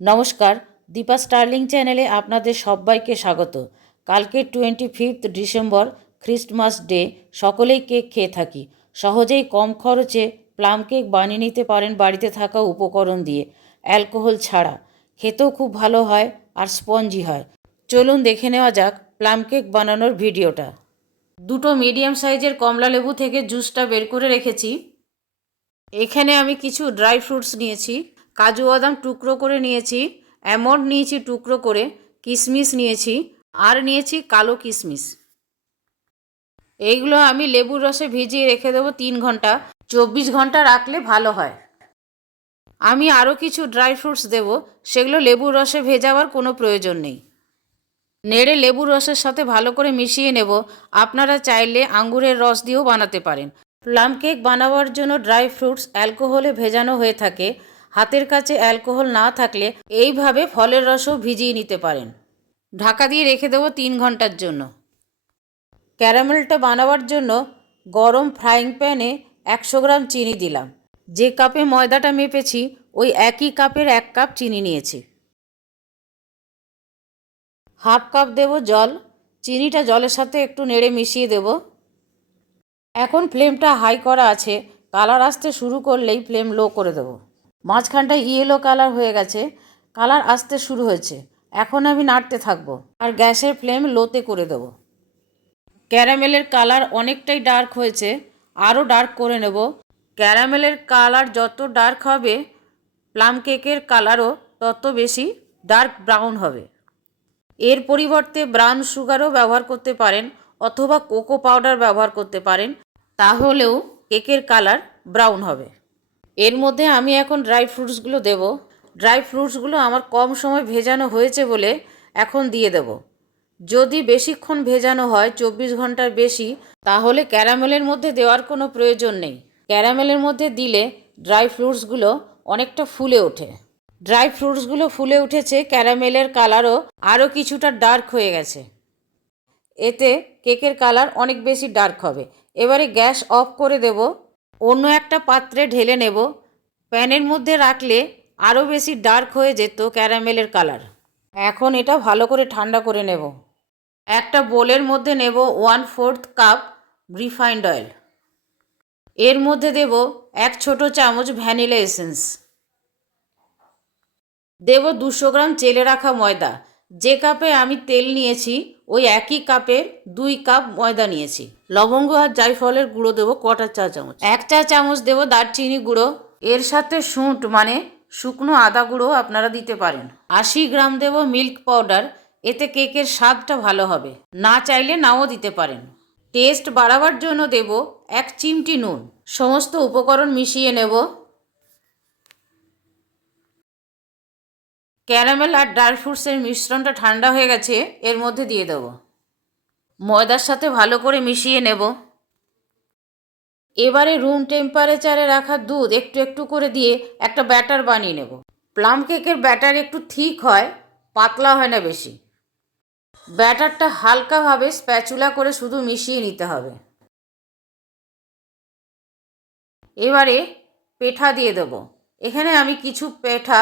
নমস্কার, দীপা স্টার্লিং চ্যানেলে আপনাদের সবাইকে স্বাগত। কালকে twenty fifth December, Christmas day, সকলেই কেক খেয়ে থাকি। সহজেই কম খরচে প্লাম কেক বানিয়ে নিতে পারেন বাড়িতে থাকা উপকরণ দিয়ে। অ্যালকোহল ছাড়া। খেতেও খুব ভালো হয় আর স্পঞ্জি হয়। চলুন দেখে নেওয়া যাক প্লাম কেক বানানোর ভিডিওটা। দুটো মিডিয়াম সাইজের কমলা লেবু থেকে জুসটা বের করে রেখেছি। এখানে আমি কিছু ড্রাই ফ্রুটস নিয়েছি। কাজু বাদাম টুকরো করে নিয়েছি অ্যামন্ড নিয়েছি টুকরো করে কিশমিশ নিয়েছি, আর নিয়েছি কালো কিশমিশ এইগুলো আমি লেবুর রসে ভিজিয়ে রেখে দেবো তিন ঘণ্টা, চব্বিশ ঘণ্টা রাখলে ভালো হয়। আমি আরও কিছু ড্রাই ফ্রুটস দেবো, সেগুলো লেবুর রসে ভেজাবার কোনো প্রয়োজন নেই। নেড়ে লেবুর রসের সাথে ভালো করে মিশিয়ে নেব, আপনারা চাইলে আঙ্গুরের রস দিয়েও বানাতে পারেন। প্লাম কেক বানাবার জন্য ড্রাই ফ্রুটস অ্যালকোহলে ভেজানো হয়ে থাকে হাতের কাছে অ্যালকোহল না থাকলে এইভাবে ফলের রসও ভিজিয়ে নিতে পারেন। ঢাকা দিয়ে রেখে দেবো তিন ঘণ্টার জন্য। ক্যারামেলটা বানাবার জন্য গরম ফ্রাইং প্যানে একশো গ্রাম চিনি দিলাম। যে কাপে ময়দাটা মেপেছি, ওই একই কাপের এক কাপ চিনি নিয়েছি। হাফ কাপ দেব জল। চিনিটা জলের সাথে একটু নেড়ে মিশিয়ে দেব। এখন ফ্লেমটা হাই করা আছে। কালার আসতে শুরু করলেই ফ্লেম লো করে দেব। মাঝখানটা ইয়েলো কালার হয়ে গেছে। কালার আসতে শুরু হয়েছে। এখন আমি নাড়তে থাকব আর গ্যাসের ফ্লেম লোতে করে দেব। ক্যারামেলের কালার অনেকটাই ডার্ক হয়েছে। আরও ডার্ক করে নেব। ক্যারামেলের কালার যত ডার্ক হবে প্লাম কেকের কালারও তত বেশি ডার্ক ব্রাউন হবে। এর পরিবর্তে ব্রাউন সুগারও ব্যবহার করতে পারেন অথবা কোকো পাউডার ব্যবহার করতে পারেন। তাহলেও কেকের কালার ব্রাউন হবে। এর মধ্যে আমি এখন ড্রাই ফ্রুটসগুলো দেব। ড্রাই ফ্রুটসগুলো আমার কম সময় ভেজানো হয়েছে বলে এখন দিয়ে দেব। যদি বেশিক্ষণ ভেজানো হয়, চব্বিশ ঘণ্টার বেশি, তাহলে ক্যারামেলের মধ্যে দেওয়ার কোনো প্রয়োজন নেই। ক্যারামেলের মধ্যে দিলে ড্রাই ফ্রুটসগুলো অনেকটা ফুলে ওঠে। ড্রাই ফ্রুটসগুলো ফুলে উঠেছে, ক্যারামেলের কালারও আরও কিছুটা ডার্ক হয়ে গেছে। এতে কেকের কালার অনেক বেশি ডার্ক হবে। এবারে গ্যাস অফ করে দেব। অন্য একটা পাত্রে ঢেলে নেব। প্যানের মধ্যে রাখলে আরও বেশি ডার্ক হয়ে যেত ক্যারামেলের কালার। এখন এটা ভালো করে ঠান্ডা করে নেব। একটা বোলের মধ্যে নেব one fourth cup refined oil. এর মধ্যে দেব এক ছোট চামচ ভ্যানিলা এসেন্স। দেব দুশো গ্রাম চেলে রাখা ময়দা। যে কাপে আমি তেল নিয়েছি ওই একই কাপের দুই কাপ ময়দা নিয়েছি। লবঙ্গ আর জায়ফলের গুঁড়ো দেবো কটা চা চামচ। এক চা চামচ দেবো দারচিনি গুঁড়ো। এর সাথে শুঁট মানে শুকনো আদা গুঁড়ো আপনারা দিতে পারেন। আশি গ্রাম দেব মিল্ক পাউডার। এতে কেকের স্বাদটা ভালো হবে। না চাইলে নাও দিতে পারেন। টেস্ট বাড়াবার জন্য দেব এক চিমটি নুন। সমস্ত উপকরণ মিশিয়ে নেব। ক্যারামেল আর ড্রাই ফ্রুটসের মিশ্রণটা ঠান্ডা হয়ে গেছে, এর মধ্যে দিয়ে দেব। ময়দার সাথে ভালো করে মিশিয়ে নেব। এবারে রুম টেম্পারেচারে রাখা দুধ একটু একটু করে দিয়ে একটা ব্যাটার বানিয়ে নেব। প্লাম কেকের ব্যাটার একটু ঠিক হয়, পাতলা হয় না বেশি। ব্যাটারটা হালকাভাবে স্প্যাচুলা করে শুধু মিশিয়ে নিতে হবে। এবারে পেঠা দিয়ে দেব। এখানে আমি কিছু পেঠা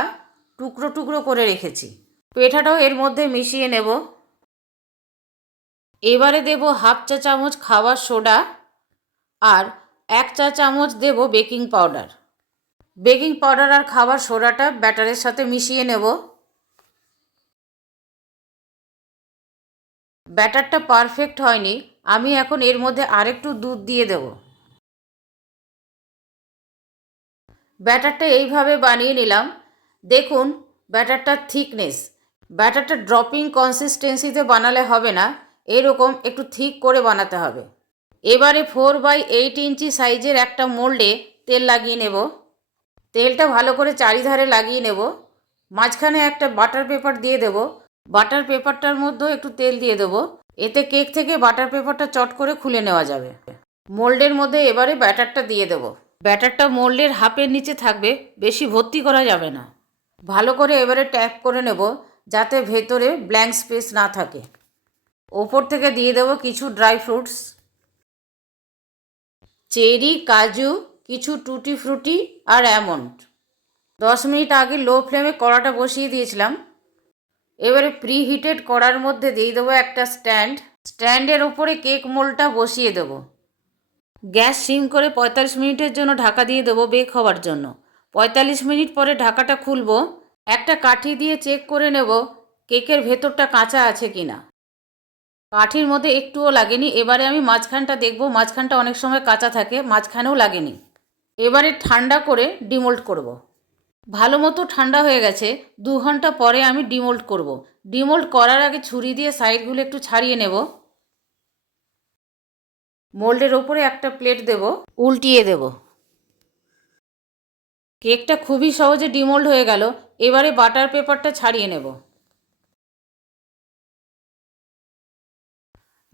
টুকরো টুকরো করে রেখেছি। পেঠাটাও এর মধ্যে মিশিয়ে নেব। এবারে দেব হাফ চা চামচ খাওয়ার সোডা আর এক চা চামচ দেব বেকিং পাউডার। বেকিং পাউডার আর খাবার সোডাটা ব্যাটারের সাথে মিশিয়ে নেব। ব্যাটারটা পারফেক্ট হয়নি, আমি এখন এর মধ্যে আরেকটু দুধ দিয়ে দেব। ব্যাটারটা এইভাবে বানিয়ে নিলাম। দেখুন, ব্যাটারটার থিকনেস ব্যাটারটা ড্রপিং কনসিস্টেন্সিতে বানালে হবে না, এরকম একটু থিক করে বানাতে হবে। এবারে ফোর বাই এইট ইঞ্চি সাইজের একটা মোল্ডে তেল লাগিয়ে নেব। তেলটা ভালো করে চারিধারে লাগিয়ে নেব। মাঝখানে একটা বাটার পেপার দিয়ে দেব। বাটার পেপারটার মধ্যেও একটু তেল দিয়ে দেবো। এতে কেক থেকে বাটার পেপারটা চট করে খুলে নেওয়া যাবে। মোল্ডের মধ্যে এবারে ব্যাটারটা দিয়ে দেবো। ব্যাটারটা মোল্ডের হাফের নিচে থাকবে, বেশি ভর্তি করা যাবে না। ভালো করে এবারে ট্যাপ করে নেব যাতে ভেতরে ব্ল্যাঙ্ক স্পেস না থাকে। ওপর থেকে দিয়ে দেব কিছু ড্রাই ফ্রুটস চেরি, কাজু, কিছু টুটি ফ্রুটি আর অ্যামন্ড দশ মিনিট আগে লো ফ্লেমে কড়াটা বসিয়ে দিয়েছিলাম। এবারে প্রি হিটেড কড়ার মধ্যে দিয়ে দেবো একটা স্ট্যান্ড স্ট্যান্ডের ওপরে কেক মোলটা বসিয়ে দেবো। গ্যাস সিম করে পঁয়তাল্লিশ মিনিটের জন্য ঢাকা দিয়ে দেবো বেক হওয়ার জন্য। পঁয়তাল্লিশ মিনিট পরে ঢাকাটা খুলবো, একটা কাঠি দিয়ে চেক করে নেব কেকের ভেতরটা কাঁচা আছে কি না কাঠির মধ্যে একটুও লাগেনি, এবারে আমি মাঝখানটা দেখব, মাঝখানটা অনেক সময় কাঁচা থাকে, মাঝখানেও লাগেনি এবারে ঠান্ডা করে ডিমোল্ড করব। ভালো মতো ঠান্ডা হয়ে গেছে, দু ঘণ্টা পরে আমি ডিমোল্ড করব। ডিমোল্ড করার আগে ছুরি দিয়ে সাইডগুলো একটু ছাড়িয়ে নেব মোল্ডের ওপরে একটা প্লেট দেব, উল্টিয়ে দেব কেকটা খুবই সহজে ডিমোল্ড হয়ে গেল, এবারে বাটার পেপারটা ছাড়িয়ে নেব।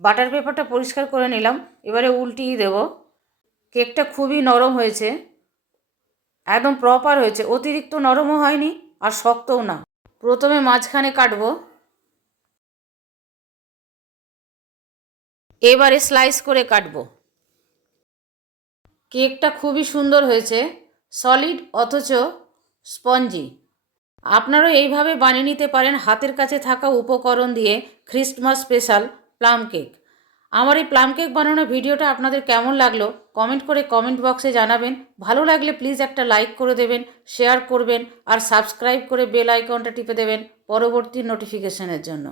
বাটার পেপারটা পরিষ্কার করে নিলাম, এবারে উল্টিয়ে দেব। কেকটা খুবই নরম হয়েছে, একদম প্রপার হয়েছে, অতিরিক্ত নরমও হয়নি আর শক্তও না। প্রথমে মাঝখানে কাটবো। এবারে স্লাইস করে কাটবো। কেকটা খুবই সুন্দর হয়েছে সলিড অথচ স্পঞ্জি। আপনারাও এইভাবে বানিয়ে নিতে পারেন হাতের কাছে থাকা উপকরণ দিয়ে খ্রিস্টমাস স্পেশাল প্লাম কেক আমার এই প্লাম কেক বানানোর ভিডিওটা আপনাদের কেমন লাগল কমেন্ট করে কমেন্ট বক্সে জানাবেন। ভালো লাগলে প্লিজ একটা লাইক করে দেবেন শেয়ার করবেন আর সাবস্ক্রাইব করে বেল আইকনটা টিপে দেবেন পরবর্তী নোটিফিকেশনের জন্য।